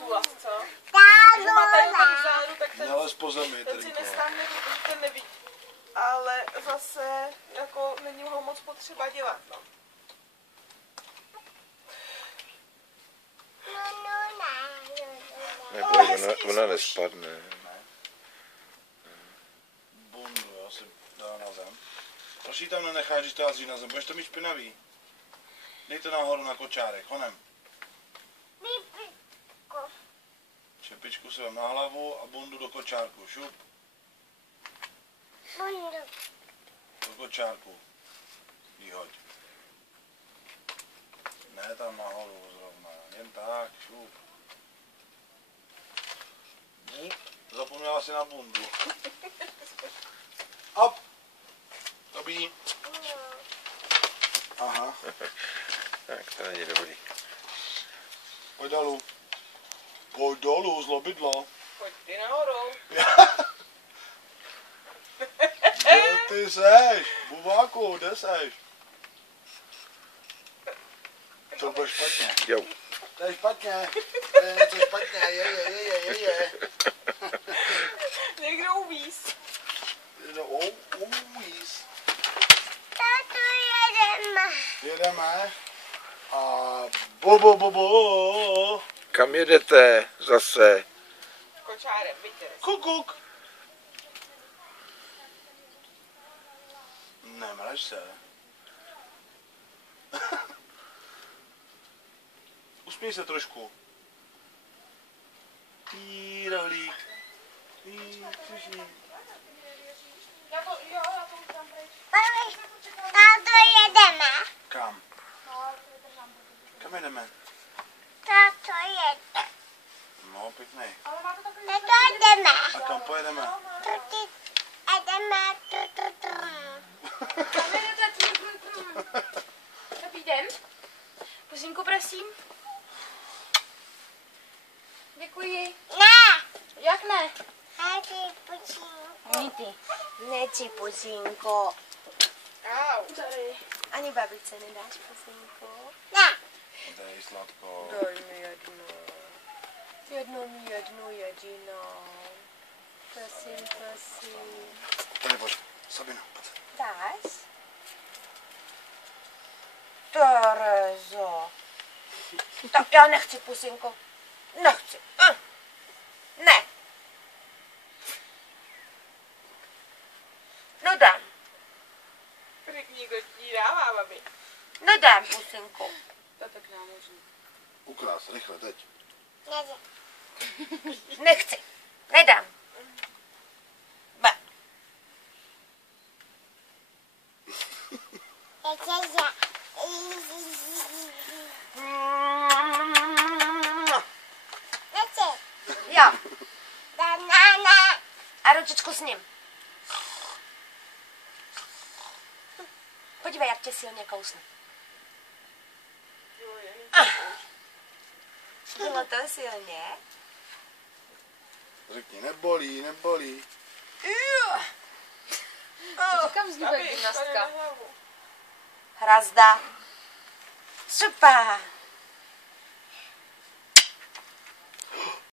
souhlas, co? Že má tady ten vzadu, tak ten si nestáhne, protože ten nevidí. Ale zase jako není ho moc potřeba dělat, no. Neboj, ona nespadne. Bundu, jo, si dá na zem. Proč jí tam nenecháš, když to hází na zem? Budeš to mít špinavý. Dejte nahoru na kočárek, honem. Čepičku si vem na hlavu a bundu do kočárku, šup. Do kočárku. Výhoď. Ne tam nahoru zrovna, jen tak, šup. Zapomněla si na bundu. Hop. Dobrý. Aha. Tak to není dobrý. Pojď dolů. Pojď dolů, zlobidlo. Pojď ty nahoru. Kde ty seš? Buváku, kde seš? To bude špatně. Jo. To je špatně. To je něco špatně. Je. Někdo uvíz. Uvíz. Táto, jedeme. Jedeme. A bo. Kam jedete zase? Kočárem, vidíte. Kukuk. Nemreš se. Usměj se trošku. Rohlík. Já to už dám pryč. Táto, jedeme. Kam? Kam jdeme? Táto, jedeme. No, pěkný. Táto, jdeme. A kam pojedeme? Tady jdeme. Dobrý den. Pusinku, prosím. Děkuji. Ne. Jak ne? Hází pučínku. Nechci pusínko. Au. Tady. Ani babičce nedáš pusínko? Ne. Dej sladko. Daj mi jednu. Jednu jedinou. Prosím. Tady pojď. Sabino, pojď. Dáš? Terezo. Tak já nechci pusínko. Nechci. Ne. No dám. Řekni, kdo ti dává, babi. No dám pusínko. To tak námožný. Ukrás, rychle, teď. Nechci. Nedám. Ba. Jo. A ručičku s ním. Podívej, jak tě silně kousne. Bylo to silně? Řekni, nebolí. Kam zlíbe gymnastka? Hrazda. Super.